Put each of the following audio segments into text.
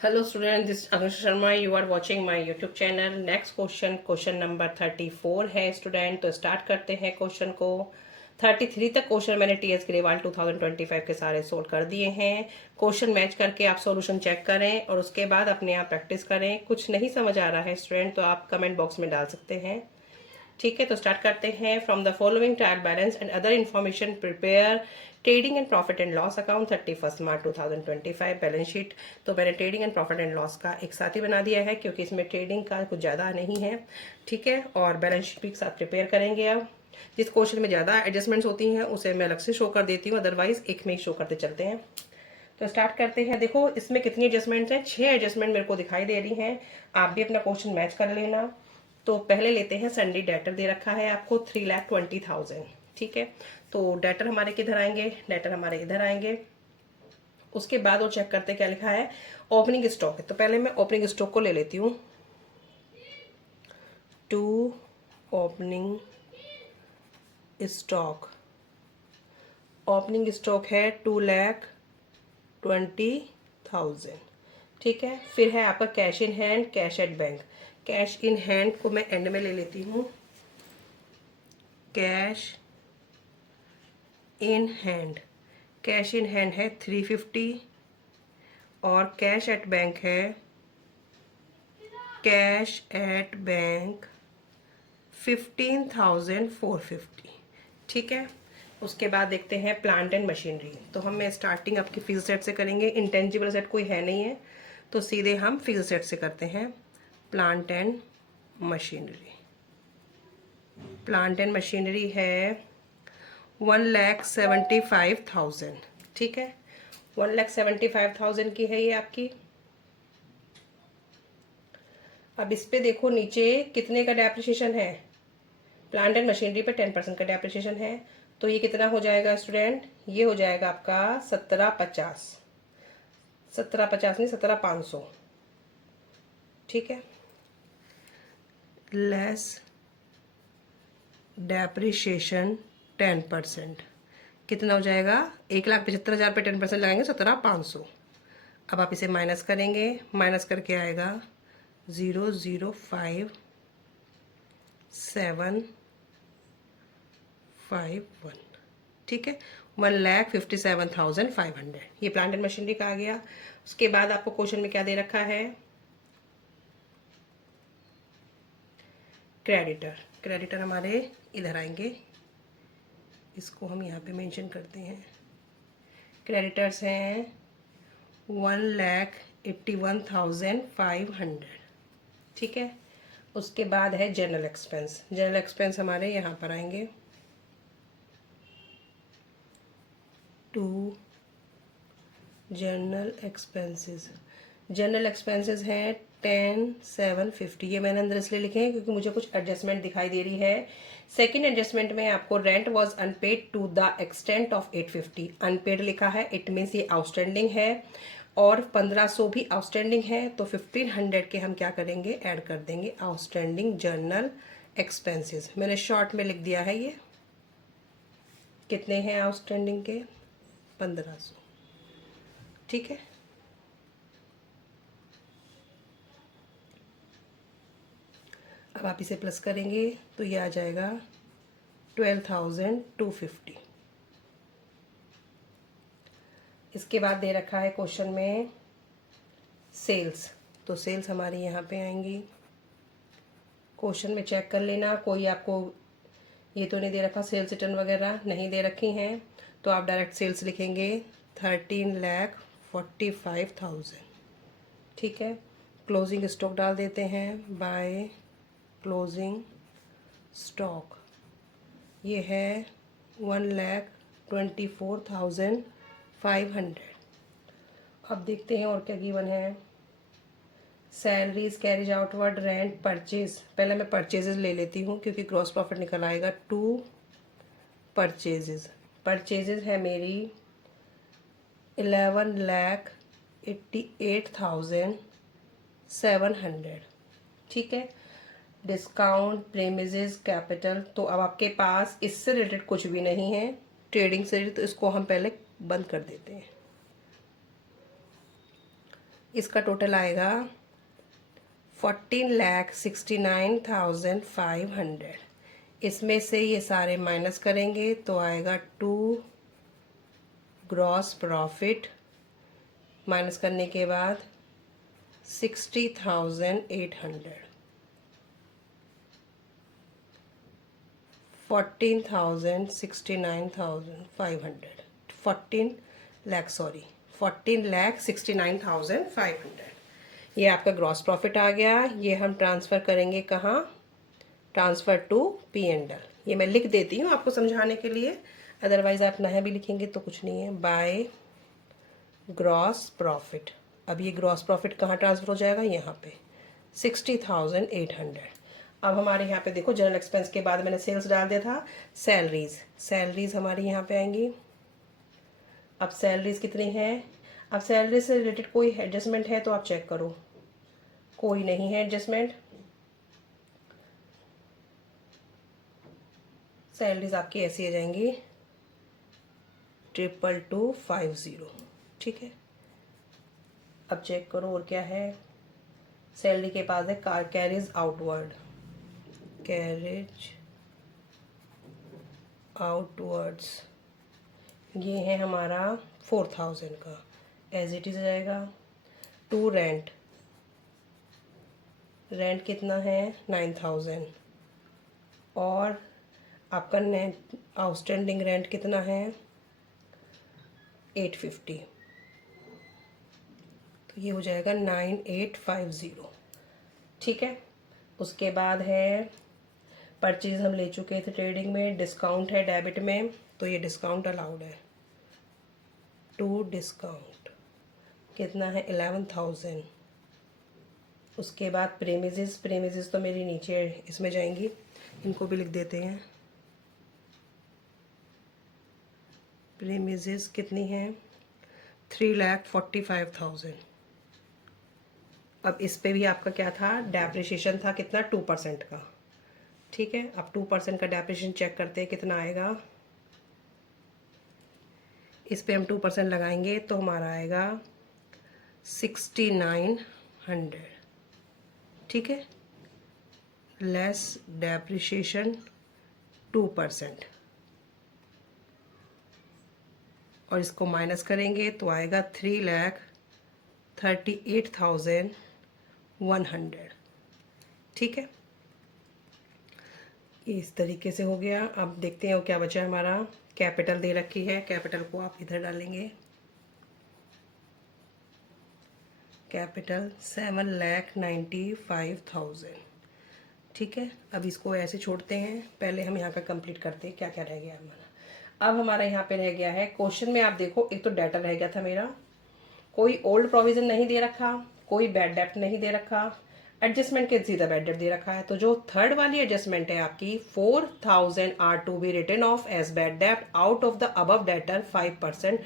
Hello students, this is Anusha Sharma. You are watching my YouTube channel. Next question number 34 है student. तो start करते हैं question को। 33 तक क्वेश्चन मैंने टीएस ग्रेवाल 2025 के सारे सोल्व कर दिए हैं। क्वेश्चन मैच करके आप सॉल्यूशन चेक करें और उसके बाद अपने आप प्रैक्टिस करें। कुछ नहीं समझ आ रहा है स्टूडेंट तो आप कमेंट बॉक्स में डाल सकते हैं। ठीक है, तो स्टार्ट करते हैं। From the following trial balance and other information prepare trading and profit and loss account 31 March 2025 balance sheet. तो मैंने trading and profit and loss का एक साथ ही बना दिया है क्योंकि इसमें ट्रेडिंग का कुछ ज़्यादा नहीं है। ठीक है, और बैलेंस शीट भी एक साथ प्रिपेयर करेंगे। अब जिस क्वेश्चन में ज़्यादा एडजस्टमेंट्स होती हैं उसे मैं अलग से शो कर देती हूँ, अदरवाइज एक में ही शो करते चलते हैं। तो स्टार्ट करते हैं। देखो इसमें कितनी एडजस्टमेंट्स हैं, 6 एडजस्टमेंट मेरे को दिखाई दे रही हैं। आप भी अपना क्वेश्चन मैच कर लेना। तो पहले लेते हैं सन्डे डेटर दे रखा है आपको 3,20,000। ठीक है, तो डेटर हमारे किधर आएंगे, डेटर हमारे इधर आएंगे। उसके बाद वो चेक करते क्या लिखा है, ओपनिंग स्टॉक है। तो पहले मैं ओपनिंग स्टॉक को ले लेती हूँ। To opening stock, opening stock है 2,20,000। ठीक है, फिर है आपका cash in hand, cash at bank. Cash in hand को मैं एंड में ले लेती हूँ। Cash in hand, cash in hand है 350 और कैश एट बैंक है, कैश एट बैंक 15,450। ठीक है, उसके बाद देखते हैं प्लांट एंड मशीनरी। तो हम स्टार्टिंग आपकी फिक्स सेट से करेंगे, इंटेंजिबल सेट कोई है नहीं है तो सीधे हम फिक्स सेट से करते हैं। Plant and machinery, plant and machinery है 1,75,000। ठीक है, 1,75,000 की है ये आपकी। अब इस पे देखो नीचे कितने का डेप्रिसिएशन है, प्लांट एंड मशीनरी पे 10% का डेप्रिसिएशन है। तो ये कितना हो जाएगा स्टूडेंट, ये हो जाएगा आपका 1750, 1750 नहीं 17,500। ठीक है, लेस डेप्रिसिएशन 10%, कितना हो जाएगा, 1,75,000 पे 10% लगाएंगे 17,500। अब आप इसे माइनस करेंगे, माइनस करके आएगा 0,05751। ठीक है, 1,57,500 ये प्लांट एंड मशीनरी का आ गया। उसके बाद आपको क्वेश्चन में क्या दे रखा है, क्रेडिटर। क्रेडिटर हमारे इधर आएंगे, इसको हम यहाँ पे मेंशन करते हैं। क्रेडिटर्स हैं 1,81,500। ठीक है, उसके बाद है जनरल एक्सपेंस। जनरल एक्सपेंस हमारे यहाँ पर आएंगे to general expenses. General expenses हैं 10,750। ये मैंने अंदर इसलिए लिखे हैं क्योंकि मुझे कुछ एडजस्टमेंट दिखाई दे रही है। सेकंड एडजस्टमेंट में आपको rent was unpaid to the extent of 850। Unpaid लिखा है, इट मीन्स ये आउटस्टैंडिंग है और 1,500 भी आउटस्टैंडिंग है। तो 1,500 के हम क्या करेंगे, ऐड कर देंगे आउटस्टैंडिंग जर्नल एक्सपेंसेस। मैंने शॉर्ट में लिख दिया है ये कितने हैं आउटस्टैंडिंग के, 1,500। ठीक है, अब आप इसे प्लस करेंगे तो ये आ जाएगा 12,250। इसके बाद दे रखा है क्वेश्चन में सेल्स। तो सेल्स हमारी यहाँ पे आएंगी। क्वेश्चन में चेक कर लेना, कोई आपको ये तो नहीं दे रखा, सेल्स रिटर्न वगैरह नहीं दे रखी हैं। तो आप डायरेक्ट सेल्स लिखेंगे 13,45,000। ठीक है, क्लोजिंग स्टॉक डाल देते हैं, बाय क्लोजिंग स्टॉक ये है 1,24,500। अब देखते हैं और क्या गिवन है। Salaries carriage outward rent purchase. पहले मैं परचेजेस ले लेती हूँ क्योंकि ग्रॉस प्रॉफिट निकल आएगा। टू परचेजेस, परचेजेस है मेरी 11,88,700। ठीक है, डिस्काउंट प्रेमिजेस कैपिटल। तो अब आपके पास इससे रिलेटेड कुछ भी नहीं है ट्रेडिंग से, तो इसको हम पहले बंद कर देते हैं। इसका टोटल आएगा 14,69,500। इसमें से ये सारे माइनस करेंगे तो आएगा 2 ग्रॉस प्रॉफिट, माइनस करने के बाद 60,800, 14,69,500, 14,69,500। ये आपका ग्रॉस प्रॉफिट आ गया। ये हम ट्रांसफ़र करेंगे कहाँ? Transfer to P and L. ये मैं लिख देती हूँ आपको समझाने के लिए, अदरवाइज आप नया भी लिखेंगे तो कुछ नहीं है। बाय ग्रॉस प्रॉफिट, अब ये ग्रॉस प्रॉफिट कहाँ ट्रांसफ़र हो जाएगा? यहाँ पे 60,800। अब हमारे यहाँ पे देखो, जनरल एक्सपेंस के बाद मैंने सेल्स डाल दिया था। सैलरीज हमारी यहाँ पे आएंगी। अब सैलरीज कितनी है? अब सैलरी से रिलेटेड कोई एडजस्टमेंट है तो आप चेक करो, कोई नहीं है एडजस्टमेंट। सैलरीज आपकी ऐसी आ जाएंगी 22250। ठीक है, अब चेक करो और क्या है। सैलरी के पास है car carriage outward, carriage outwards, ये है हमारा 4000 का, एज इट इज जाएगा। टू रेंट, रेंट कितना है? 9000। और आपका नेट आउटस्टैंडिंग रेंट कितना है? 850। तो ये हो जाएगा 9850। ठीक है, उसके बाद है परचेज हम ले चुके थे ट्रेडिंग में, डिस्काउंट है डेबिट में, तो ये डिस्काउंट अलाउड है। टू डिस्काउंट कितना है? 11,000। उसके बाद प्रेमिजेस तो मेरी नीचे इसमें जाएंगी, इनको भी लिख देते हैं। प्रेमिजेस कितनी है? 3,45,000। अब इस पे भी आपका क्या था? डेप्रिसिएशन था कितना? 2% का। ठीक है, अब 2% का डेप्रिसिएशन चेक करते हैं कितना आएगा। इस पे हम 2% लगाएंगे तो हमारा आएगा 6900। ठीक है, लेस डेप्रिसिएशन 2%, और इसको माइनस करेंगे तो आएगा 3,38,100। ठीक है, इस तरीके से हो गया। अब देखते हैं वो क्या बचा हमारा। कैपिटल दे रखी है, कैपिटल को आप इधर डालेंगे। कैपिटल 7,95,000। ठीक है, अब इसको ऐसे छोड़ते हैं। पहले हम यहाँ का कंप्लीट करते हैं क्या क्या रह गया हमारा। अब हमारा यहाँ पे रह गया है क्वेश्चन में, आप देखो एक तो डाटा रह गया था मेरा, कोई ओल्ड प्रोविजन नहीं दे रखा, कोई बैड डेप्ट नहीं दे रखा, एडजस्टमेंट के सीधा बैड डेप्ट दे रखा है। तो जो थर्ड वाली एडजस्टमेंट है आपकी, 4,000 are to be written off as bad डेप्ट out of the above debtor 5%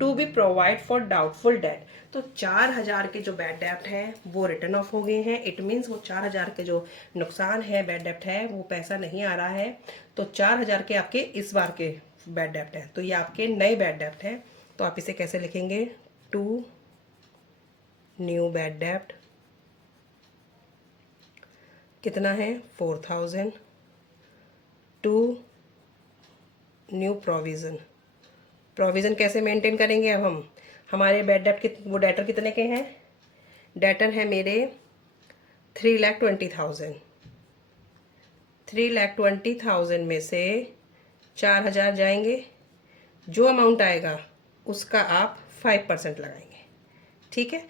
to be provide for doubtful debt. तो 4,000 के जो बैड डेप्ट है वो रिटर्न ऑफ हो गए हैं। इट मीन्स वो 4,000 के जो नुकसान है, बैड डेप्ट है, वो पैसा नहीं आ रहा है। तो 4,000 के आपके इस बार के बैड डेप्ट है, तो ये आपके नए बैड डेप्ट है। तो आप इसे कैसे लिखेंगे? टू न्यू बैड डेप्ट कितना है? 4,000 टू न्यू प्रोविज़न। प्रोविज़न कैसे मेंटेन करेंगे अब हम? हमारे बैड डेप्ट वो डेटर कितने के हैं? डेटर है मेरे 3,20,000। 3,20,000 में से 4,000 जाएंगे, जो अमाउंट आएगा उसका आप 5% लगाएंगे। ठीक है,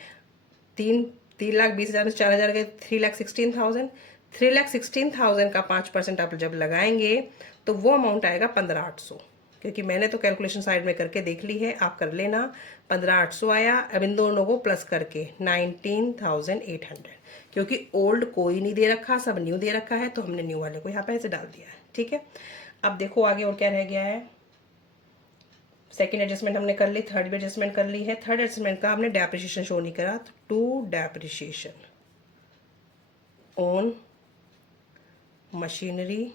3,20,000 में 4,000 गए, 3,16,000। 3,16,000 का 5% आप जब लगाएंगे तो वो अमाउंट आएगा 15,800। क्योंकि मैंने तो कैलकुलेशन साइड में करके देख ली है, आप कर लेना। 15,800 आया। अब इन दोनों को प्लस करके 19,800, क्योंकि ओल्ड कोई नहीं दे रखा, सब न्यू दे रखा है, तो हमने न्यू वाले को यहाँ पे ऐसे डाल दिया है। ठीक है, अब देखो आगे और क्या रह गया है। सेकेंड एडजस्टमेंट हमने कर ली, थर्ड भी एडजस्टमेंट कर ली है। थर्ड एडजस्टमेंट का हमने डेप्रिसिएशन शो नहीं करा, तो to depreciation on machinery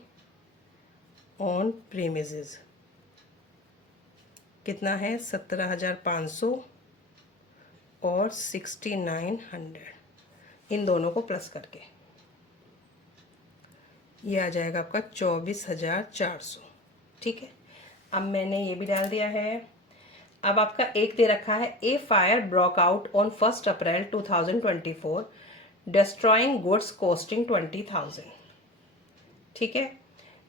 on premises कितना है? 17,500 और 6900, इन दोनों को प्लस करके ये आ जाएगा आपका 24,400। ठीक है, अब मैंने ये भी डाल दिया है। अब आपका एक दे रखा है, a fire broke out on 1 April 2024 destroying goods costing 20,000। ठीक है,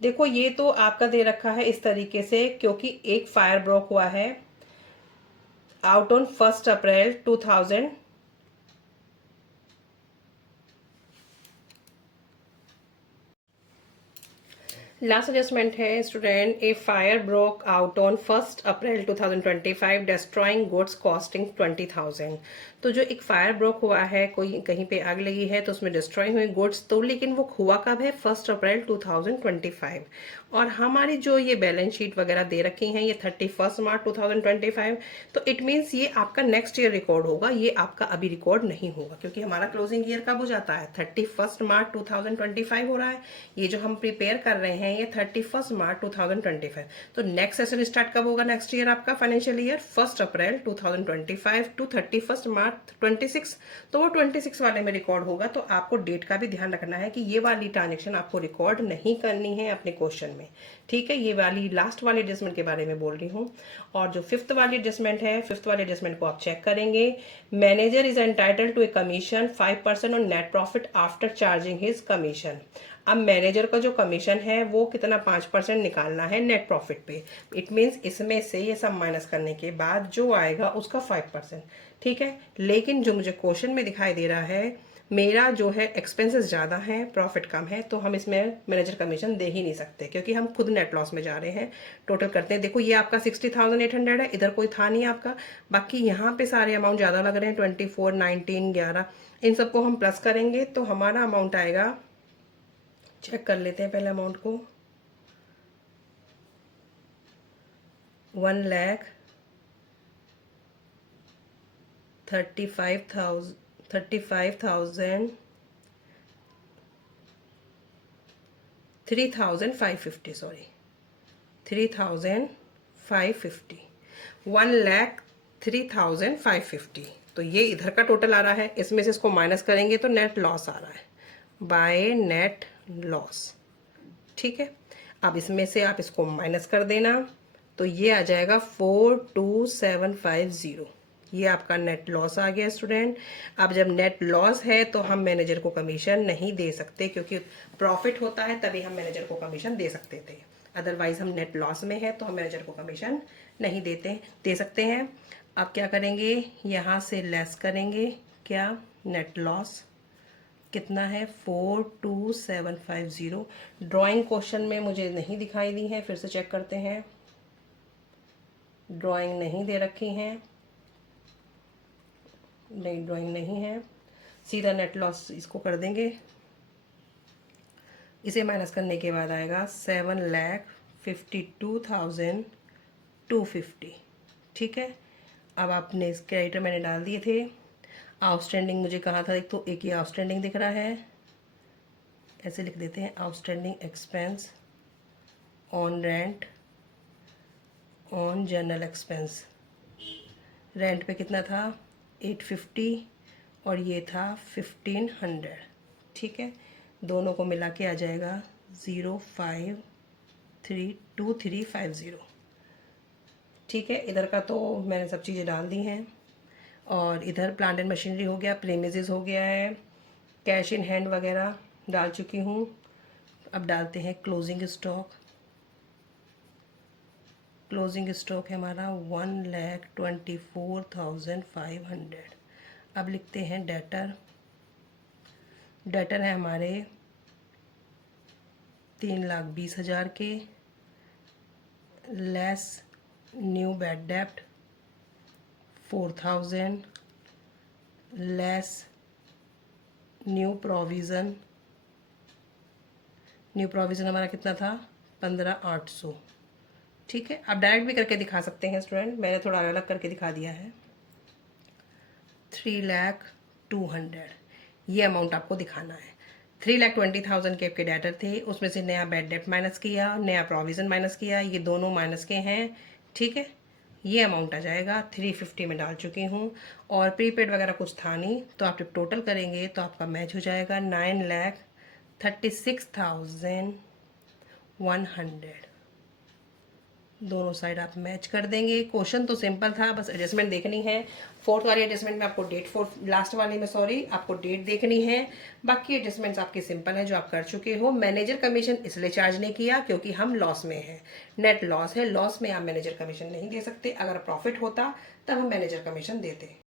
देखो ये तो आपका दे रखा है इस तरीके से, क्योंकि एक फायर ब्रोक हुआ है out on 1 April 2000। Last adjustment है student, a fire broke out on 1 April 2025 destroying goods costing 20,000। तो जो एक फायर ब्रोक हुआ है, कोई कहीं पे आग लगी है तो उसमें डिस्ट्रॉय हुए गुड्स, तो लेकिन वो हुआ कब है? 1 अप्रैल 2025। और हमारी जो ये बैलेंस शीट वगैरह दे रखी हैं ये 31 मार्च 2025। तो इट मीन्स ये आपका नेक्स्ट ईयर रिकॉर्ड होगा, ये आपका अभी रिकॉर्ड नहीं होगा, क्योंकि हमारा क्लोजिंग ईयर कब हो जाता है? 31 मार्च 2025 हो रहा है। ये जो हम प्रिपेयर कर रहे हैं ये 31 मार्च 2025। तो नेक्स्ट सेशन स्टार्ट कब होगा नेक्स्ट ईयर आपका फाइनेंशियल ईयर? 1 अप्रैल 2025 टू 31 मार्च 26। तो वो 26 वाले में रिकॉर्ड होगा। तो आपको डेट का भी ध्यान रखना है कि ये वाली ट्रांजेक्शन आपको रिकॉर्ड नहीं करनी है अपने क्वेश्चन में। ठीक है, ये वाली लास्ट वाली एडजस्टमेंट के बारे में बोल रही हूँ। और जो फिफ्थ वाली एडजस्टमेंट है, फिफ्थ वाली एडजस्टमेंट को आप चेक करेंगे। Manager is entitled to a commission 5% on net profit after charging his commission. अब मैनेजर का जो कमीशन है वो कितना? 5% निकालना है नेट प्रॉफिट पे। इट मीन्स इसमें से ये सब माइनस करने के बाद जो आएगा उसका 5%। ठीक है, लेकिन जो मुझे क्वेश्चन में दिखाई दे रहा है, मेरा जो है एक्सपेंसेस ज़्यादा है, प्रॉफिट कम है, तो हम इसमें मैनेजर कमीशन दे ही नहीं सकते, क्योंकि हम खुद नेट लॉस में जा रहे हैं। टोटल करते हैं, देखो ये आपका 60,800 है, इधर कोई था नहीं आपका। बाकी यहाँ पे सारे अमाउंट ज़्यादा लग रहे हैं, 24, 19, 11, इन सबको हम प्लस करेंगे तो हमारा अमाउंट आएगा, चेक कर लेते हैं पहले अमाउंट को, 1,35,000 3,550, सॉरी 3,550, 1,03,550। तो ये इधर का टोटल आ रहा है, इसमें से इसको माइनस करेंगे तो नेट लॉस आ रहा है, बाय नेट लॉस। ठीक है, अब इसमें से आप इसको माइनस कर देना तो ये आ जाएगा 42750। ये आपका नेट लॉस आ गया स्टूडेंट। अब जब नेट लॉस है तो हम मैनेजर को कमीशन नहीं दे सकते, क्योंकि प्रॉफिट होता है तभी हम मैनेजर को कमीशन दे सकते थे। अदरवाइज हम नेट लॉस में है तो हम मैनेजर को कमीशन नहीं दे सकते हैं। अब क्या करेंगे, यहाँ से लेस करेंगे, क्या? नेट लॉस कितना है? 42750। ड्राइंग क्वेश्चन में मुझे नहीं दिखाई दी है, फिर से चेक करते हैं। ड्राइंग नहीं दे रखी है, नहीं ड्राइंग नहीं है, सीधा नेट लॉस इसको कर देंगे। इसे माइनस करने के बाद आएगा 7,52,250। ठीक है, अब आपने इसके राइटर मैंने डाल दिए थे। आउटस्टैंडिंग मुझे कहा था, एक तो एक ही आउटस्टैंडिंग दिख रहा है, ऐसे लिख देते हैं, outstanding expense on rent on general expense. Rent पे कितना था? 850 और ये था 1500। ठीक है, दोनों को मिला के आ जाएगा 0532350। ठीक है, इधर का तो मैंने सब चीज़ें डाल दी हैं। और इधर प्लांट एंड मशीनरी हो गया, प्रीमिसेस हो गया है, कैश इन हैंड वगैरह डाल चुकी हूँ। अब डालते हैं क्लोजिंग स्टॉक। क्लोजिंग स्टॉक है हमारा 1,24,500। अब लिखते हैं डेटर। डेटर है हमारे 3,20,000 के, लेस न्यू बैड डेप्ट 4,000, less new provision. New provision हमारा कितना था? 15,800। ठीक है, आप डायरेक्ट भी करके दिखा सकते हैं स्टूडेंट, मैंने थोड़ा अलग करके दिखा दिया है। 3,02,000 ये अमाउंट आपको दिखाना है। 3,20,000 के आपके डेटर थे, उसमें से नया बैड डेट माइनस किया, नया प्रोविज़न माइनस किया, ये दोनों माइनस के हैं। ठीक है, ये अमाउंट आ जाएगा, 350 में डाल चुकी हूँ। और प्रीपेड वगैरह कुछ था नहीं, तो आप जब टोटल करेंगे तो आपका मैच हो जाएगा 9,36,100। दोनों साइड आप मैच कर देंगे। क्वेश्चन तो सिंपल था, बस एडजस्टमेंट देखनी है। फोर्थ वाली एडजस्टमेंट में आपको डेट, फोर्थ लास्ट वाली में सॉरी, आपको डेट देखनी है। बाकी एडजस्टमेंट्स आपकी सिंपल है जो आप कर चुके हो। मैनेजर कमीशन इसलिए चार्ज नहीं किया क्योंकि हम लॉस में हैं, नेट लॉस है। लॉस में आप मैनेजर कमीशन नहीं दे सकते। अगर प्रॉफिट होता तब हम मैनेजर कमीशन देते।